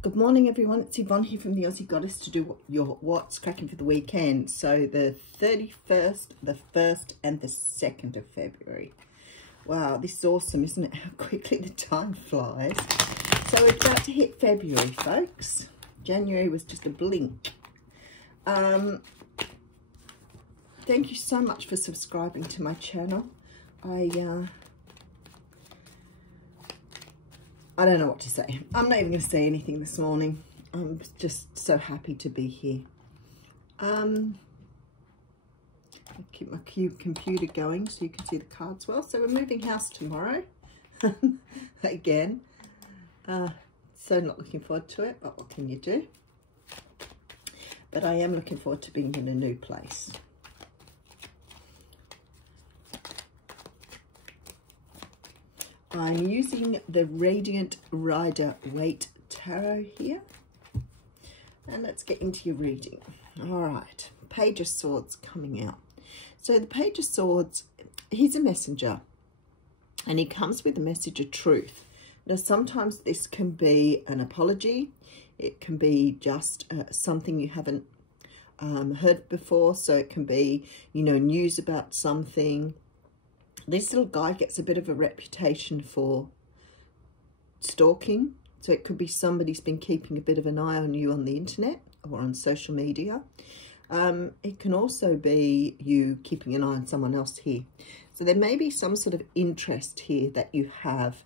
Good morning, everyone. It's Yvonne here from the Aussie Goddess to do your What's Cracking for the weekend. So the 31st, the 1st and the 2nd of February. Wow, this is awesome, isn't it? How quickly the time flies. So we're about to hit February, folks. January was just a blink. Thank you so much for subscribing to my channel. I don't know what to say. I'm not even going to say anything this morning. I'm just so happy to be here. I'll keep my computer going so you can see the cards well. So we're moving house tomorrow. Again. So not looking forward to it, but what can you do? But I am looking forward to being in a new place. I'm using the Radiant Rider Waite Tarot here. And let's get into your reading. All right, Page of Swords coming out. So the Page of Swords, he's a messenger. And he comes with a message of truth. Now, sometimes this can be an apology. It can be just something you haven't heard before. So it can be, you know, news about something. This little guy gets a bit of a reputation for stalking. So it could be somebody's been keeping a bit of an eye on you on the internet or on social media. It can also be you keeping an eye on someone else here. So there may be some sort of interest here that you have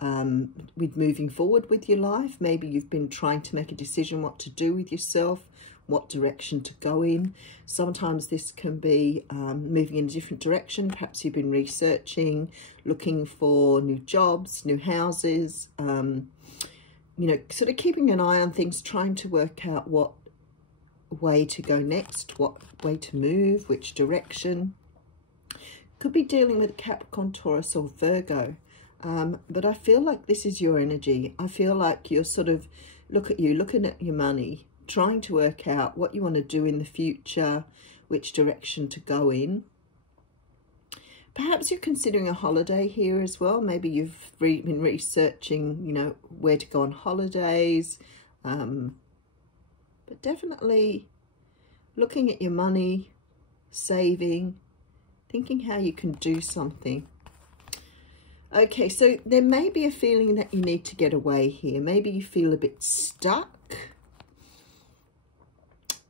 with moving forward with your life. Maybe you've been trying to make a decision what to do with yourself, what direction to go in. Sometimes this can be moving in a different direction. Perhaps you've been researching, looking for new jobs, new houses, you know, sort of keeping an eye on things, trying to work out what way to go next, what way to move, which direction. Could be dealing with Capricorn, Taurus or Virgo. But I feel like this is your energy. I feel like you're sort of, looking at your money, trying to work out what you want to do in the future, which direction to go in. Perhaps you're considering a holiday here as well. Maybe you've been researching, you know, where to go on holidays. But definitely looking at your money, saving, thinking how you can do something. Okay, so there may be a feeling that you need to get away here. Maybe you feel a bit stuck.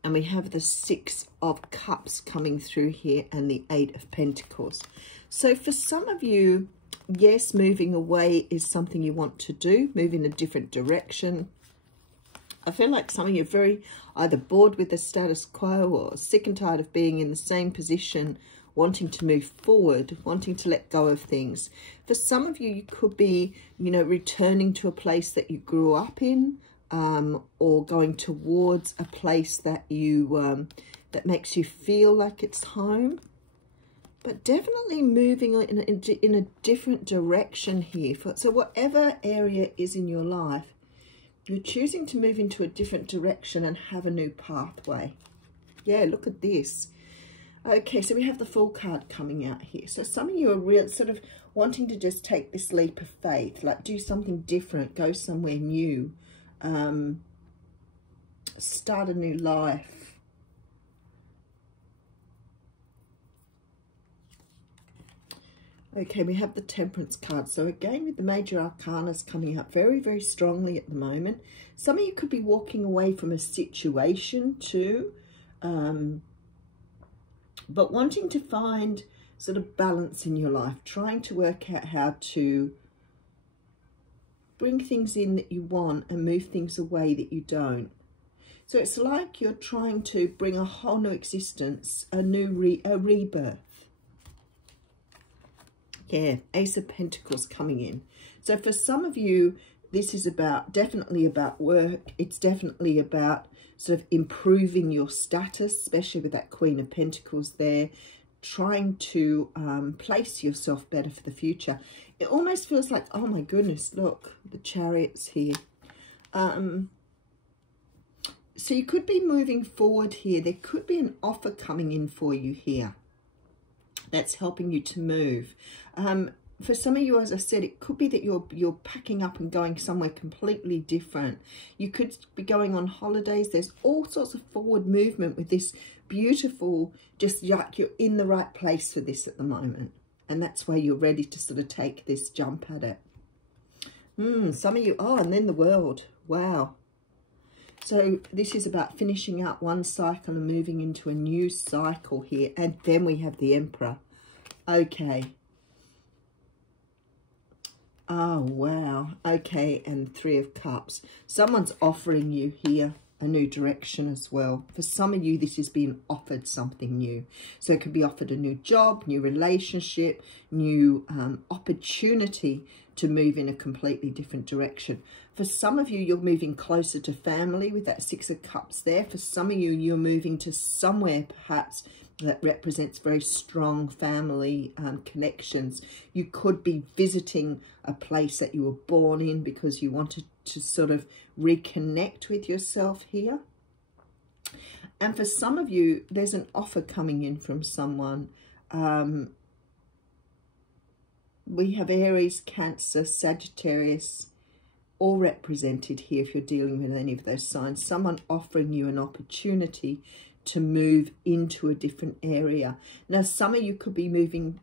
And we have the 6 of Cups coming through here and the 8 of Pentacles. So for some of you, yes, moving away is something you want to do, move in a different direction. I feel like some of you are very either bored with the status quo or sick and tired of being in the same position, wanting to move forward, wanting to let go of things. For some of you, you could be, you know, returning to a place that you grew up in, or going towards a place that you that makes you feel like it's home. But definitely moving in a different direction here. So whatever area is in your life, you're choosing to move into a different direction and have a new pathway. Yeah, look at this. Okay, so we have the Fool card coming out here. So some of you are real sort of wanting to just take this leap of faith, like do something different, go somewhere new, start a new life. Okay, we have the Temperance card. So again, with the major arcanas coming up very, very strongly at the moment. Some of you could be walking away from a situation too, but wanting to find sort of balance in your life, trying to work out how to bring things in that you want and move things away that you don't. So it's like you're trying to bring a whole new existence, a rebirth. Yeah, Ace of Pentacles coming in. So for some of you, this is definitely about work. It's definitely about sort of improving your status, especially with that Queen of Pentacles there, trying to place yourself better for the future. It almost feels like, oh my goodness, look, the Chariots here. So you could be moving forward here. There could be an offer coming in for you here that's helping you to move. for some of you, as I said, it could be that you're packing up and going somewhere completely different. You could be going on holidays. There's all sorts of forward movement with this beautiful, just like you're in the right place for this at the moment. And that's why you're ready to sort of take this jump at it. Some of you, oh, and then the World. Wow. So this is about finishing up one cycle and moving into a new cycle here. And then we have the Emperor. Okay. Oh, wow. Okay, and Three of Cups. Someone's offering you here a new direction as well. For some of you, this is being offered something new. So it could be offered a new job, new relationship, new opportunity to move in a completely different direction. For some of you, you're moving closer to family with that Six of Cups there. For some of you, you're moving to somewhere perhaps that represents very strong family connections. You could be visiting a place that you were born in because you wanted to sort of reconnect with yourself here. And for some of you, there's an offer coming in from someone. We have Aries, Cancer, Sagittarius, all represented here if you're dealing with any of those signs. Someone offering you an opportunity to move into a different area. Now, some of you could be moving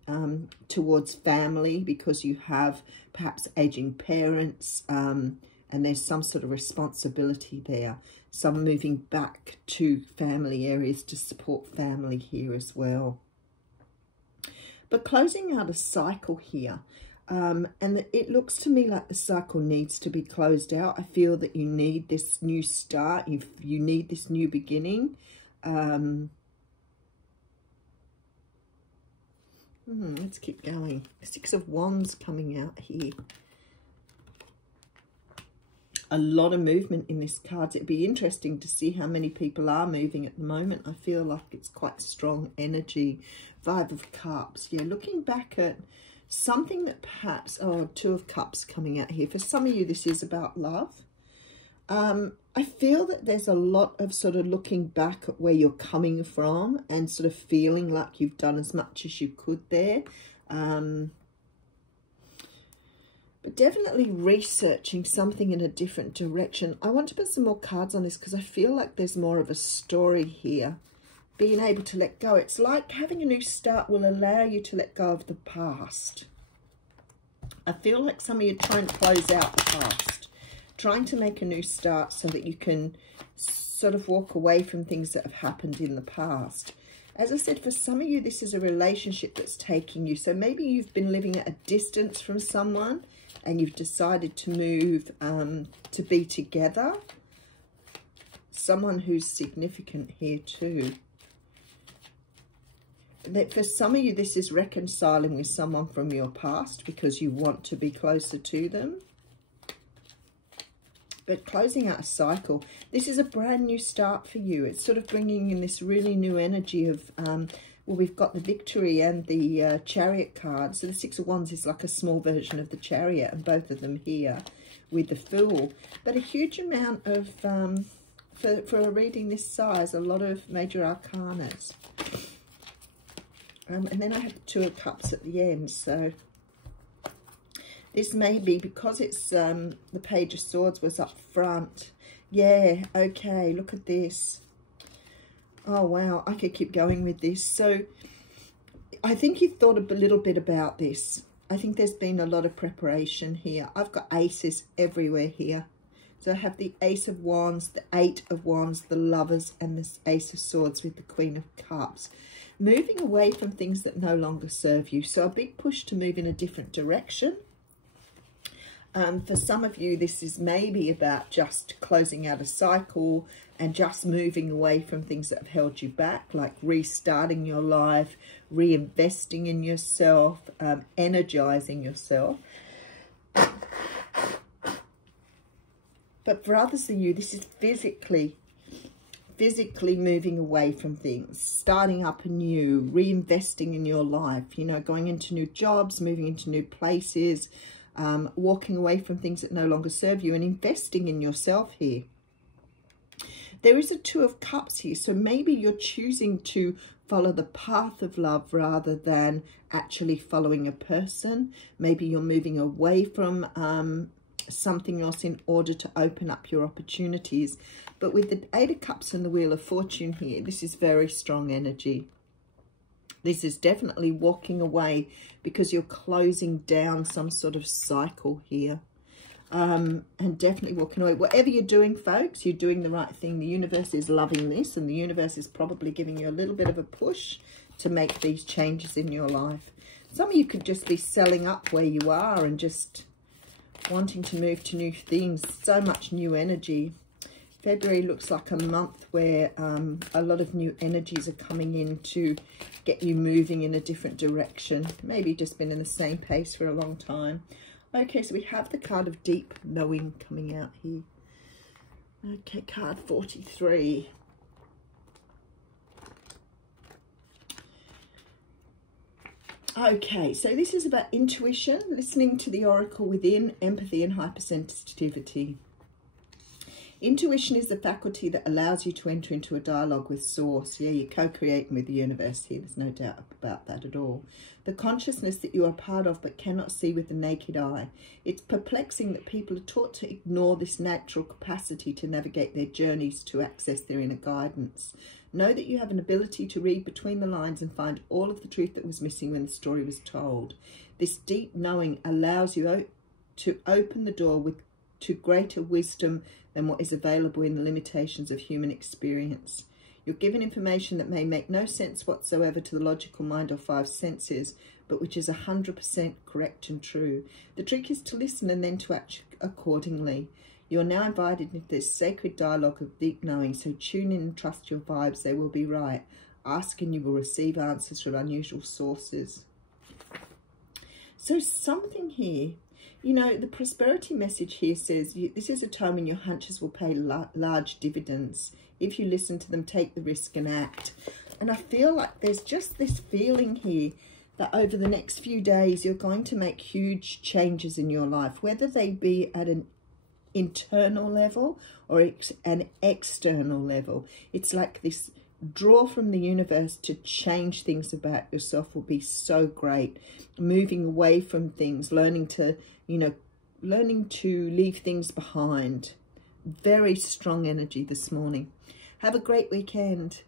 towards family because you have perhaps aging parents and there's some sort of responsibility there. Some moving back to family areas to support family here as well. But closing out a cycle here, and it looks to me like the cycle needs to be closed out. I feel that you need this new start. You need this new beginning. Let's keep going. Six of Wands coming out here. A lot of movement in this card. It'd be interesting to see how many people are moving at the moment. I feel like it's quite strong energy. Five of Cups. Yeah, looking back at something that perhaps... Oh, Two of Cups coming out here. For some of you, this is about love. I feel that there's a lot of sort of looking back at where you're coming from and sort of feeling like you've done as much as you could there. But definitely researching something in a different direction. I want to put some more cards on this because I feel like there's more of a story here. Being able to let go. It's like having a new start will allow you to let go of the past. I feel like some of you are trying to close out the past. Trying to make a new start so that you can sort of walk away from things that have happened in the past. As I said, for some of you, this is a relationship that's taking you. So maybe you've been living at a distance from someone and you've decided to move to be together. Someone who's significant here too. That for some of you, this is reconciling with someone from your past because you want to be closer to them. But closing out a cycle, this is a brand new start for you. It's sort of bringing in this really new energy of, well, we've got the Victory and the Chariot card. So the Six of Wands is like a small version of the Chariot, and both of them here with the Fool. But a huge amount of, for a reading this size, a lot of major arcanas. And then I have the Two of Cups at the end, so... This may be because it's the Page of Swords was up front. Yeah, okay, look at this. Oh, wow, I could keep going with this. So I think you've thought a little bit about this. I think there's been a lot of preparation here. I've got aces everywhere here. So I have the Ace of Wands, the Eight of Wands, the Lovers, and the Ace of Swords with the Queen of Cups. Moving away from things that no longer serve you. So a big push to move in a different direction. For some of you, this is maybe about just closing out a cycle and just moving away from things that have held you back, like restarting your life, reinvesting in yourself, energizing yourself. But for others of you, this is physically moving away from things, starting up anew, reinvesting in your life, you know, going into new jobs, moving into new places, walking away from things that no longer serve you and investing in yourself here. There is a Two of Cups here, so maybe you're choosing to follow the path of love rather than actually following a person. Maybe you're moving away from something else in order to open up your opportunities. But with the Eight of Cups and the Wheel of Fortune here, this is very strong energy. This is definitely walking away because you're closing down some sort of cycle here. And definitely walking away. Whatever you're doing, folks, you're doing the right thing. The universe is loving this, and the universe is probably giving you a little bit of a push to make these changes in your life. Some of you could just be selling up where you are and just wanting to move to new things. So much new energy. February looks like a month where a lot of new energies are coming in to get you moving in a different direction. Maybe just been in the same pace for a long time. Okay, so we have the card of deep knowing coming out here. Okay, card 43. Okay, so this is about intuition, listening to the oracle within, empathy and hypersensitivity. Intuition is the faculty that allows you to enter into a dialogue with source. Yeah, you're co-creating with the universe here. There's no doubt about that at all. The consciousness that you are part of but cannot see with the naked eye. It's perplexing that people are taught to ignore this natural capacity to navigate their journeys to access their inner guidance. Know that you have an ability to read between the lines and find all of the truth that was missing when the story was told. This deep knowing allows you to open the door to greater wisdom than what is available in the limitations of human experience. You're given information that may make no sense whatsoever to the logical mind or five senses, but which is 100% correct and true. The trick is to listen and then to act accordingly. You're now invited into this sacred dialogue of deep knowing, so tune in and trust your vibes. They will be right. Ask and you will receive answers from unusual sources. So something here, you know, the prosperity message here says this is a time when your hunches will pay large dividends. If you listen to them, take the risk and act. And I feel like there's just this feeling here that over the next few days, you're going to make huge changes in your life, whether they be at an internal level or an external level. It's like this draw from the universe to change things about yourself will be so great. Moving away from things, learning to, you know, learning to leave things behind. Very strong energy this morning. Have a great weekend.